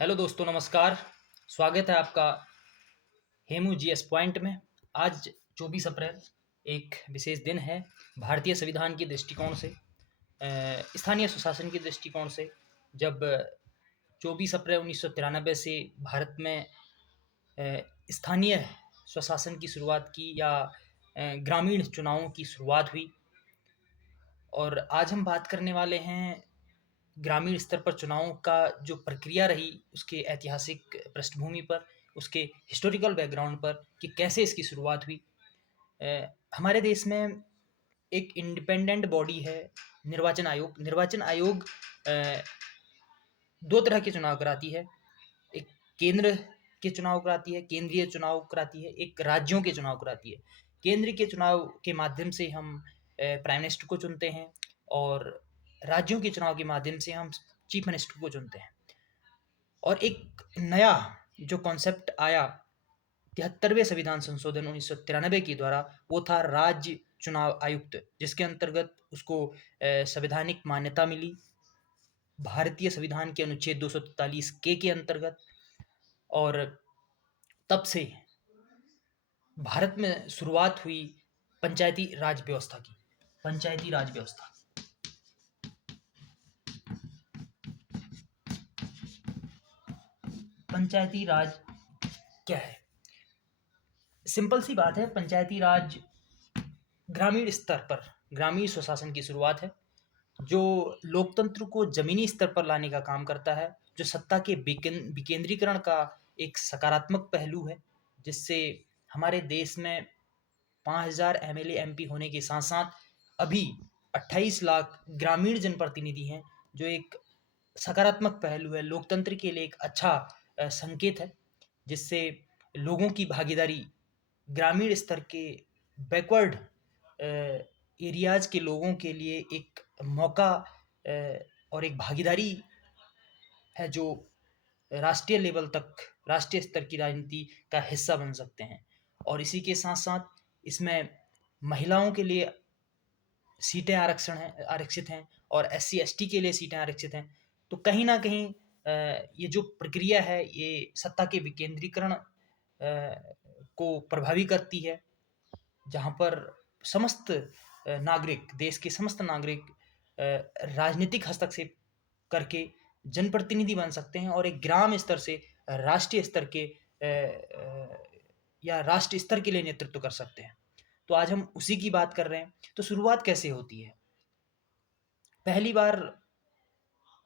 Hello दोस्तों, नमस्कार। स्वागत है आपका हेमू जीएस पॉइंट में। आज 24 अप्रैल एक विशेष दिन है। भारतीय संविधान के दृष्टिकोण से, स्थानीय स्वशासन के दृष्टिकोण से, जब 24 अप्रैल 1993 से भारत में स्थानीय स्वशासन की शुरुआत की या ग्रामीण चुनावों की शुरुआत हुई। और आज हम बात करने वाले हैं ग्रामीण स्तर पर चुनावों का जो प्रक्रिया रही, उसके ऐतिहासिक पृष्ठभूमि पर, उसके हिस्टोरिकल बैकग्राउंड पर कि कैसे इसकी शुरुआत हुई। हमारे देश में एक इंडिपेंडेंट बॉडी है, निर्वाचन आयोग। निर्वाचन आयोग दो तरह के चुनाव कराती है। एक केंद्र के चुनाव कराती है, केंद्रीय चुनाव कराती है, एक राज्यों के चुनाव कराती है। केंद्र के चुनाव के माध्यम से हम प्राइम मिनिस्टर को चुनते हैं और राज्यों के चुनाव के माध्यम से हम चीफ मिनिस्टर को चुनते हैं। और एक नया जो कॉन्सेप्ट आया 73वें संविधान संशोधन 1993 के द्वारा, वो था राज्य चुनाव आयुक्त, जिसके अंतर्गत उसको संवैधानिक मान्यता मिली भारतीय संविधान के अनुच्छेद 243 के अंतर्गत। और तब से भारत में शुरुआत हुई पंचायती राज व्यवस्था की। पंचायती राज व्यवस्था, पंचायती राज क्या है? सिंपल सी बात है, पंचायती राज ग्रामीण स्तर पर ग्रामीण स्वशासन की शुरुआत है, जो लोकतंत्र को जमीनी स्तर पर लाने का काम करता है, जो सत्ता के विकेंद्रीकरण का एक सकारात्मक पहलू है, जिससे हमारे देश में 5000 एमएलए एमपी होने के साथ साथ अभी 28 लाख ग्रामीण जनप्रतिनिधि हैं, जो एक सकारात्मक पहलू है, लोकतंत्र के लिए एक अच्छा संकेत है, जिससे लोगों की भागीदारी, ग्रामीण स्तर के बैकवर्ड एरियाज के लोगों के लिए एक मौका और एक भागीदारी है, जो राष्ट्रीय लेवल तक, राष्ट्रीय स्तर की राजनीति का हिस्सा बन सकते हैं। और इसी के साथ साथ इसमें महिलाओं के लिए सीटें आरक्षित हैं और एससी एसटी के लिए सीटें आरक्षित हैं। तो कहीं ना कहीं ये जो प्रक्रिया है, ये सत्ता के विकेंद्रीकरण को प्रभावी करती है, जहाँ पर समस्त नागरिक, देश के समस्त नागरिक राजनीतिक हस्तक्षेप करके जनप्रतिनिधि बन सकते हैं और एक ग्राम स्तर से राष्ट्रीय स्तर के या राष्ट्र स्तर के लिए नेतृत्व कर सकते हैं। तो आज हम उसी की बात कर रहे हैं। तो शुरुआत कैसे होती है? पहली बार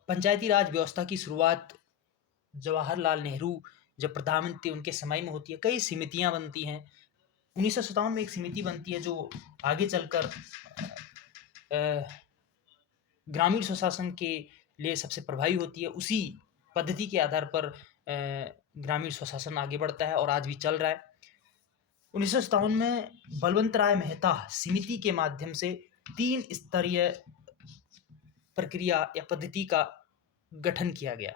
पंचायती राज व्यवस्था की शुरुआत जवाहरलाल नेहरू जब प्रधानमंत्री, उनके समय में होती है। कई समितियां बनती हैं। 1957 में एक समिति बनती है जो आगे चलकर ग्रामीण स्वशासन के लिए सबसे प्रभावी होती है। उसी पद्धति के आधार पर ग्रामीण स्वशासन आगे बढ़ता है और आज भी चल रहा है। 1957 में बलवंत राय मेहता समिति के माध्यम से 3 स्तरीय प्रक्रिया या पद्धति का गठन किया गया।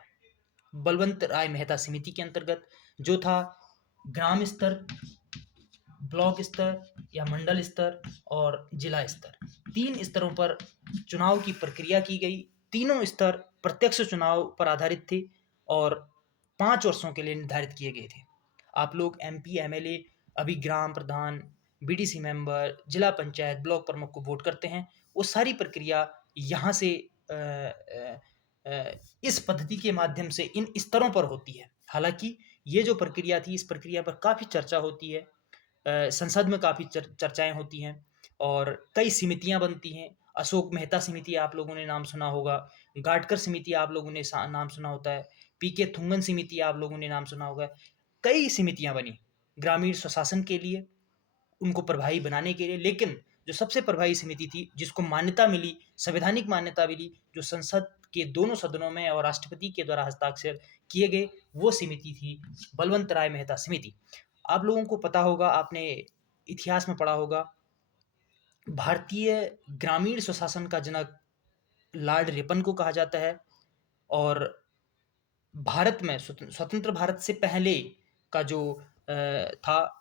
बलवंत राय मेहता समिति के अंतर्गत जो था ग्राम स्तर, ब्लॉक स्तर या मंडल स्तर और जिला स्तर, 3 स्तरों पर चुनाव की प्रक्रिया की गई। तीनों स्तर प्रत्यक्ष चुनाव पर आधारित थे और 5 वर्षों के लिए निर्धारित किए गए थे। आप लोग एमपी, एमएलए, अभी ग्राम प्रधान, बीडीसी मेंबर, जिला पंचायत, ब्लॉक प्रमुख को वोट करते हैं। वो सारी प्रक्रिया यहाँ से इस पद्धति के माध्यम से इन स्तरों पर होती है। हालांकि ये जो प्रक्रिया थी, इस प्रक्रिया पर काफ़ी चर्चा होती है, संसद में काफ़ी चर्चाएं होती हैं और कई समितियां बनती हैं। अशोक मेहता समिति आप लोगों ने नाम सुना होगा, गाटकर समिति आप लोगों ने नाम सुना होता है, पीके थुंगन समिति आप लोगों ने नाम सुना होगा। कई समितियां बनी ग्रामीण स्वशासन के लिए, उनको प्रभावी बनाने के लिए। लेकिन जो सबसे प्रभावी समिति थी, जिसको मान्यता मिली, संवैधानिक मान्यता मिली, जो संसद के दोनों सदनों में और राष्ट्रपति के द्वारा हस्ताक्षर किए गए, वो समिति थी बलवंत राय मेहता समिति। आप लोगों को पता होगा, आपने इतिहास में पढ़ा होगा, भारतीय ग्रामीण स्वशासन का जनक लॉर्ड रिपन को कहा जाता है। और भारत में स्वतंत्र भारत से पहले का जो था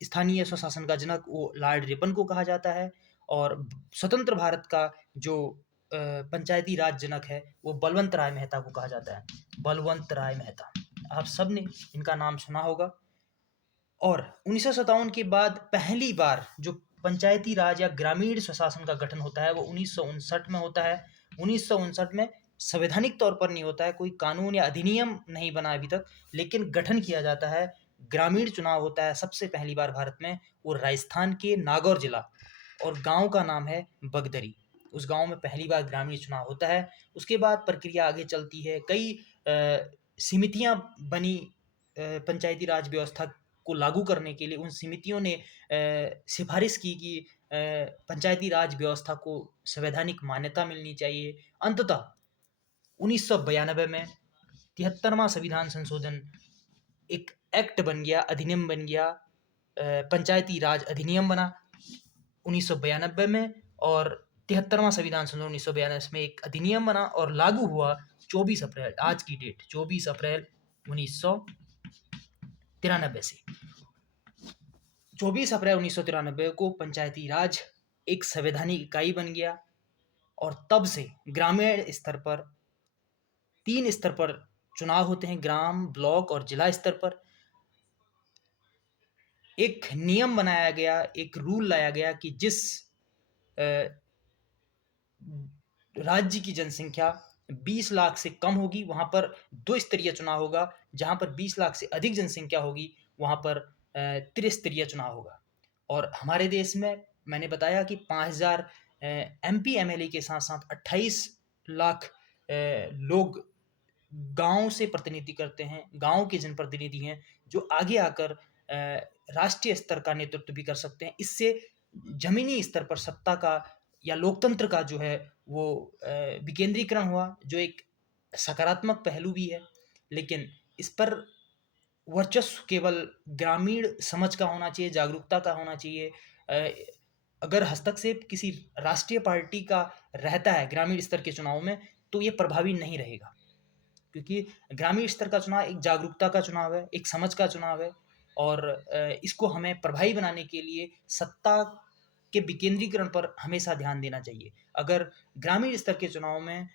स्थानीय स्वशासन का जनक, वो लॉर्ड रिपन को कहा जाता है। और स्वतंत्र भारत का जो पंचायती राज जनक है, वो बलवंत राय मेहता को कहा जाता है। बलवंत राय मेहता। आप सब ने इनका नाम सुना होगा। और 1957 के बाद पहली बार जो पंचायती राज या ग्रामीण स्वशासन का गठन होता है वो 1959 में होता है। 1959 में संवैधानिक तौर पर नहीं होता है, कोई कानून या अधिनियम नहीं बना अभी तक, लेकिन गठन किया जाता है। ग्रामीण चुनाव होता है सबसे पहली बार भारत में, वो राजस्थान के नागौर जिला, और गांव का नाम है बगदरी। उस गांव में पहली बार ग्रामीण चुनाव होता है। उसके बाद प्रक्रिया आगे चलती है, कई समितियां बनी पंचायती राज व्यवस्था को लागू करने के लिए। उन समितियों ने सिफारिश की कि पंचायती राज व्यवस्था को संवैधानिक मान्यता मिलनी चाहिए। अंततः 1992 में 73वां संविधान संशोधन एक एक्ट बन गया, अधिनियम बन गया, पंचायती राज अधिनियम बना 1992 में, और 73वां संविधान संशोधन 1992 में एक अधिनियम बना और लागू हुआ 24 अप्रैल, आज की डेट 24 अप्रैल 1993 से। 24 अप्रैल 1993 को पंचायती राज एक संवैधानिक इकाई बन गया, और तब से ग्रामीण स्तर पर 3 स्तर पर चुनाव होते हैं, ग्राम, ब्लॉक और जिला स्तर पर। एक नियम बनाया गया, एक रूल लाया गया कि जिस राज्य की जनसंख्या 20 लाख से कम होगी वहां पर 2 स्तरीय चुनाव होगा, जहां पर 20 लाख से अधिक जनसंख्या होगी वहां पर त्रिस्तरीय चुनाव होगा। और हमारे देश में मैंने बताया कि 5000 MP MLA के साथ साथ 28 लाख लोग गांव से प्रतिनिधि करते हैं, गांव के जनप्रतिनिधि हैं, जो आगे आकर राष्ट्रीय स्तर का नेतृत्व भी कर सकते हैं। इससे जमीनी स्तर पर सत्ता का या लोकतंत्र का जो है वो विकेंद्रीकरण हुआ, जो एक सकारात्मक पहलू भी है। लेकिन इस पर वर्चस्व केवल ग्रामीण समझ का होना चाहिए, जागरूकता का होना चाहिए। अगर हस्तक्षेप किसी राष्ट्रीय पार्टी का रहता है ग्रामीण स्तर के चुनाव में, तो ये प्रभावी नहीं रहेगा, क्योंकि ग्रामीण स्तर का चुनाव एक जागरूकता का चुनाव है, एक समझ का चुनाव है। और इसको हमें प्रभावी बनाने के लिए सत्ता के विकेंद्रीकरण पर हमेशा ध्यान देना चाहिए। अगर ग्रामीण स्तर के चुनाव में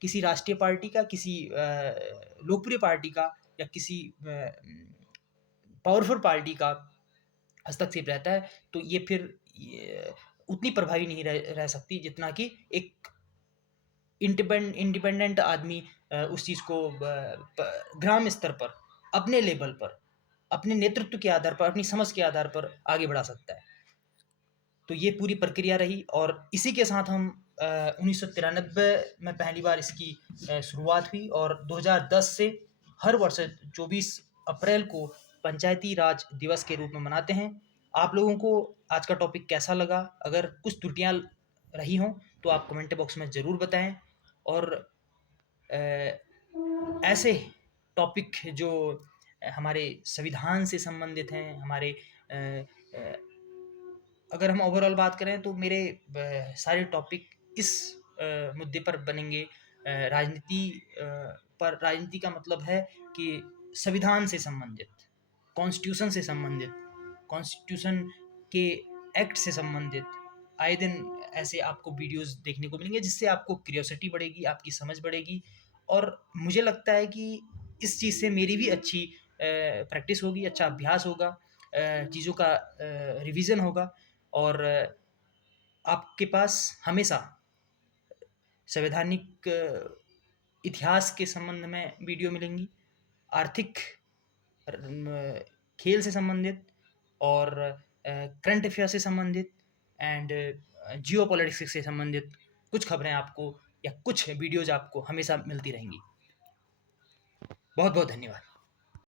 किसी राष्ट्रीय पार्टी का, किसी लोकप्रिय पार्टी का या किसी पावरफुल पार्टी का हस्तक्षेप रहता है, तो ये फिर उतनी प्रभावी नहीं रह सकती जितना कि एक इंडिपेंडेंट आदमी उस चीज़ को ग्राम स्तर पर, अपने लेवल पर, अपने नेतृत्व के आधार पर, अपनी समझ के आधार पर आगे बढ़ा सकता है। तो ये पूरी प्रक्रिया रही, और इसी के साथ हम 1993 में पहली बार इसकी शुरुआत हुई, और 2010 से हर वर्ष 24 अप्रैल को पंचायती राज दिवस के रूप में मनाते हैं। आप लोगों को आज का टॉपिक कैसा लगा? अगर कुछ त्रुटियां रही हों तो आप कमेंट बॉक्स में ज़रूर बताएं। और ऐसे टॉपिक जो हमारे संविधान से संबंधित हैं, हमारे अगर हम ओवरऑल बात करें तो मेरे सारे टॉपिक इस मुद्दे पर बनेंगे, राजनीति पर। राजनीति का मतलब है कि संविधान से संबंधित, कॉन्स्टिट्यूशन से संबंधित, कॉन्स्टिट्यूशन के एक्ट से संबंधित आए दिन ऐसे आपको वीडियोस देखने को मिलेंगे, जिससे आपको क्यूरियोसिटी बढ़ेगी, आपकी समझ बढ़ेगी। और मुझे लगता है कि इस चीज़ से मेरी भी अच्छी प्रैक्टिस होगी, अच्छा अभ्यास होगा, चीज़ों का रिवीजन होगा, और आपके पास हमेशा संवैधानिक इतिहास के संबंध में वीडियो मिलेंगी, आर्थिक, खेल से संबंधित, और करंट अफेयर से संबंधित, एंड जियो पॉलिटिक्स से संबंधित कुछ खबरें आपको या कुछ वीडियोज आपको हमेशा मिलती रहेंगी। बहुत बहुत धन्यवाद।